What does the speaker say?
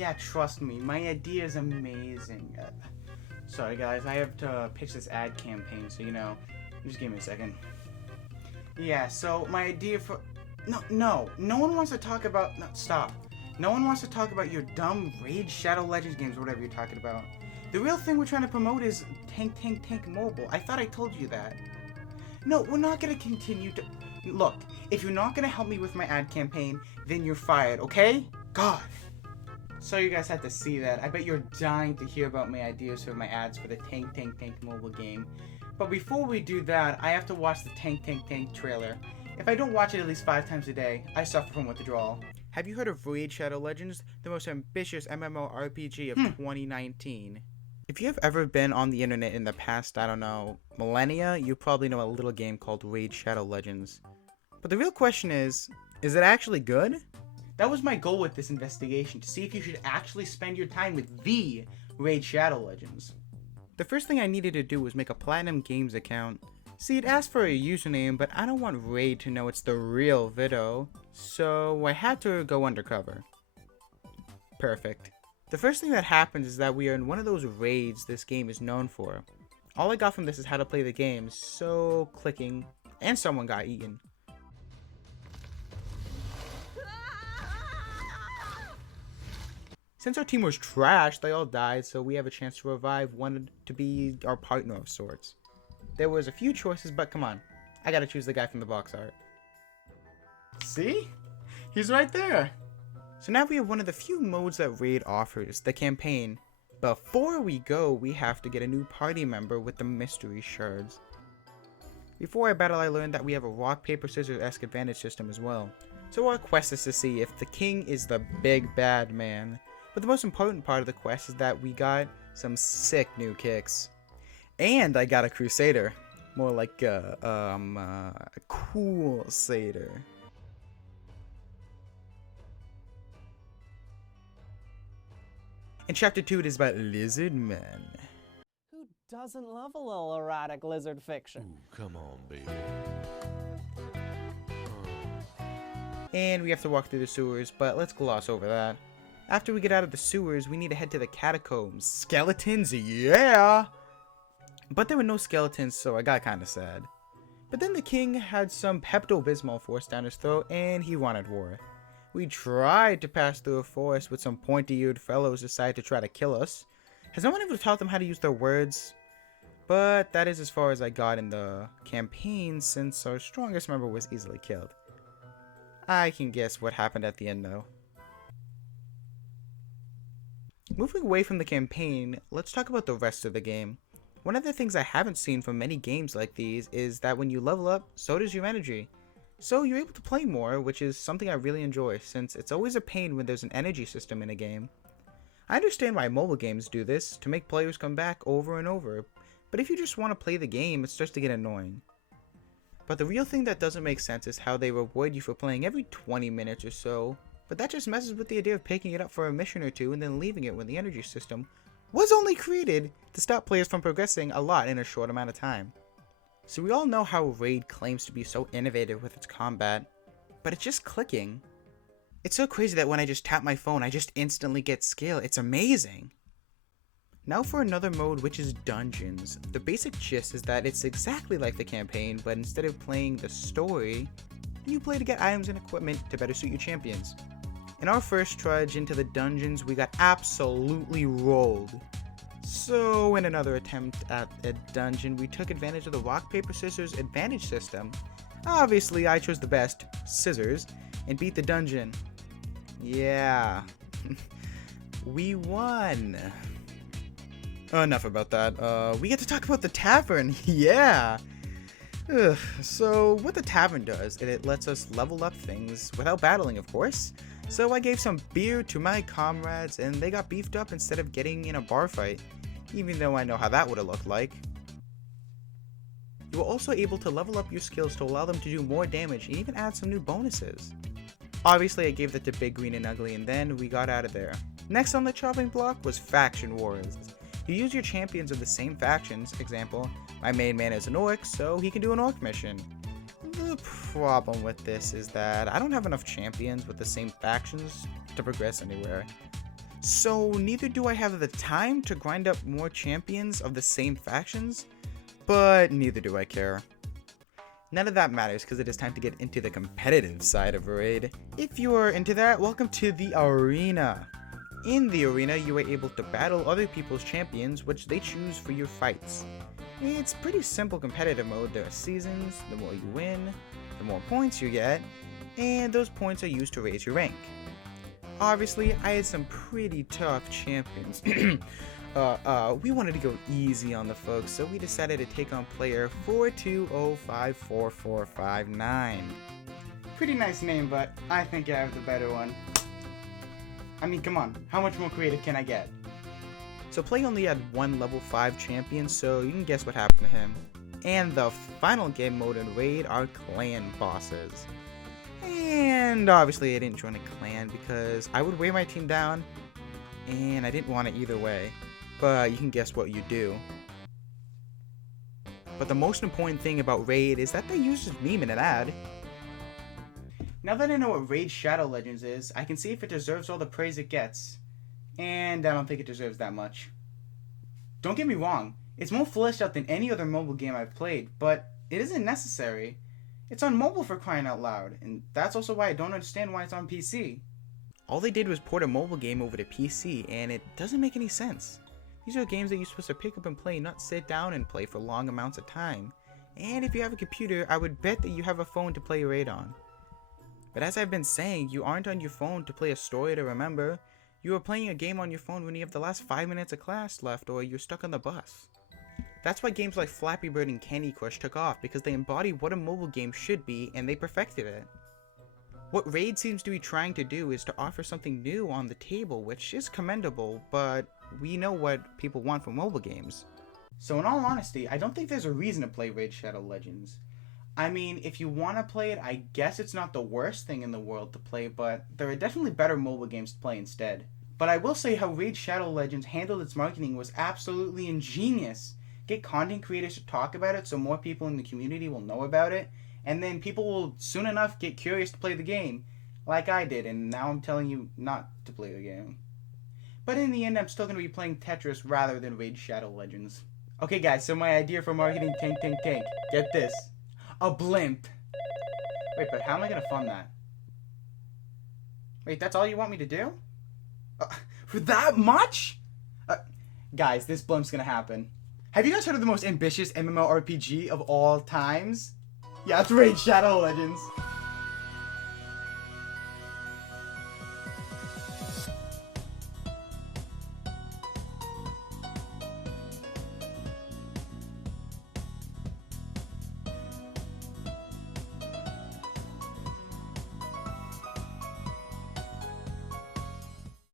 yeah, trust me, my idea is amazing. Sorry guys, I have to pitch this ad campaign, so just give me a second. Yeah, so my idea for... No one wants to talk about... No, stop. No one wants to talk about your dumb Raid Shadow Legends games or whatever you're talking about. The real thing we're trying to promote is Tank Mobile. I thought I told you that. No, we're not gonna continue to... Look, if you're not gonna help me with my ad campaign, then you're fired, okay? God. So you guys had to see that. I bet you're dying to hear about my ideas for my ads for the Tank Mobile game. But before we do that, I have to watch the Tank trailer. If I don't watch it at least 5 times a day, I suffer from withdrawal. Have you heard of Raid Shadow Legends, the most ambitious MMORPG of 2019? If you have ever been on the internet in the past, I don't know, millennia, you probably know a little game called Raid Shadow Legends. But the real question is it actually good? That was my goal with this investigation, to see if you should actually spend your time with the Raid Shadow Legends. The first thing I needed to do was make a Platinum Games account. See, it asked for a username, but I don't want Raid to know it's the real Vido, so I had to go undercover. Perfect. The first thing that happens is that we are in one of those raids this game is known for. All I got from this is how to play the game, so clicking, and someone got eaten. Since our team was trash, they all died, so we have a chance to revive one to be our partner of sorts. There was a few choices, but come on, I gotta choose the guy from the box art. See? He's right there! So now we have one of the few modes that Raid offers, the campaign. Before we go, we have to get a new party member with the mystery shards. Before I battle, I learned that we have a rock, paper, scissors-esque advantage system as well. So our quest is to see if the king is the big bad man. But the most important part of the quest is that we got some sick new kicks. And I got a crusader. More like a cool satyr. In chapter 2 it is about lizard men. Who doesn't love a little erotic lizard fiction? Ooh, come on, baby. And we have to walk through the sewers, but let's gloss over that. After we get out of the sewers, we need to head to the catacombs. Skeletons, yeah! But there were no skeletons, so I got kinda sad. But then the king had some Pepto-Bismol forced down his throat, and he wanted war. We tried to pass through a forest with some pointy-eared fellows decided to try to kill us. Has no one ever taught them how to use their words? But that is as far as I got in the campaign, since our strongest member was easily killed. I can guess what happened at the end though. Moving away from the campaign, let's talk about the rest of the game. One of the things I haven't seen from many games like these is that when you level up, so does your energy. So you're able to play more, which is something I really enjoy, since it's always a pain when there's an energy system in a game. I understand why mobile games do this, to make players come back over and over, but if you just want to play the game, it starts to get annoying. But the real thing that doesn't make sense is how they reward you for playing every 20 minutes or so, but that just messes with the idea of picking it up for a mission or two and then leaving it when the energy system was only created to stop players from progressing a lot in a short amount of time. So we all know how Raid claims to be so innovative with its combat, but it's just clicking. It's so crazy that when I just tap my phone, I just instantly get skill. It's amazing. Now for another mode, which is Dungeons. The basic gist is that it's exactly like the campaign, but instead of playing the story, you play to get items and equipment to better suit your champions. In our first trudge into the dungeons, we got absolutely rolled. So in another attempt at a dungeon, we took advantage of the rock, paper, scissors advantage system. Obviously, I chose the best, scissors, and beat the dungeon. Yeah. We won. Enough about that. We get to talk about the tavern. Yeah. Ugh. So what the tavern does, it lets us level up things without battling, of course. So I gave some beer to my comrades and they got beefed up instead of getting in a bar fight, even though I know how that would have looked like. You were also able to level up your skills to allow them to do more damage and even add some new bonuses. Obviously I gave that to Big Green and Ugly and then we got out of there. Next on the chopping block was Faction Wars. You use your champions of the same factions, example, my main man is an orc, so he can do an orc mission. The problem with this is that I don't have enough champions with the same factions to progress anywhere. So neither do I have the time to grind up more champions of the same factions, but neither do I care. None of that matters because it is time to get into the competitive side of a raid. If you are into that, welcome to the arena. In the arena, you are able to battle other people's champions, which they choose for your fights. It's pretty simple competitive mode. There are seasons. The more you win, the more points you get, and those points are used to raise your rank. Obviously, I had some pretty tough champions. We wanted to go easy on the folks, so we decided to take on player 420544459. Pretty nice name, but I think I have the better one. I mean, come on, how much more creative can I get? So Play only had one level 5 champion, so you can guess what happened to him. And the final game mode in Raid are clan bosses. And obviously I didn't join a clan because I would weigh my team down, and I didn't want it either way. But you can guess what you do. But the most important thing about Raid is that they use this meme in an ad. Now that I know what Raid Shadow Legends is, I can see if it deserves all the praise it gets. And I don't think it deserves that much. Don't get me wrong, it's more fleshed out than any other mobile game I've played, but it isn't necessary. It's on mobile for crying out loud, and that's also why I don't understand why it's on PC. All they did was port a mobile game over to PC, and it doesn't make any sense. These are games that you're supposed to pick up and play, not sit down and play for long amounts of time. And if you have a computer, I would bet that you have a phone to play Raid on. But as I've been saying, you aren't on your phone to play a story to remember. You are playing a game on your phone when you have the last 5 minutes of class left or you're stuck on the bus. That's why games like Flappy Bird and Candy Crush took off, because they embody what a mobile game should be and they perfected it. What Raid seems to be trying to do is to offer something new on the table, which is commendable, but we know what people want from mobile games. So in all honesty, I don't think there's a reason to play Raid Shadow Legends. I mean, if you want to play it, I guess it's not the worst thing in the world to play, but there are definitely better mobile games to play instead. But I will say how Raid Shadow Legends handled its marketing was absolutely ingenious. Get content creators to talk about it so more people in the community will know about it, and then people will soon enough get curious to play the game, like I did, and now I'm telling you not to play the game. But in the end, I'm still going to be playing Tetris rather than Raid Shadow Legends. Okay guys, so my idea for marketing tank. Get this. A blimp. Wait, but how am I going to fund that? Wait, that's all you want me to do? For that much? Guys, this blimp's going to happen. Have you guys heard of the most ambitious MMORPG of all times? Yeah, it's Raid Shadow Legends.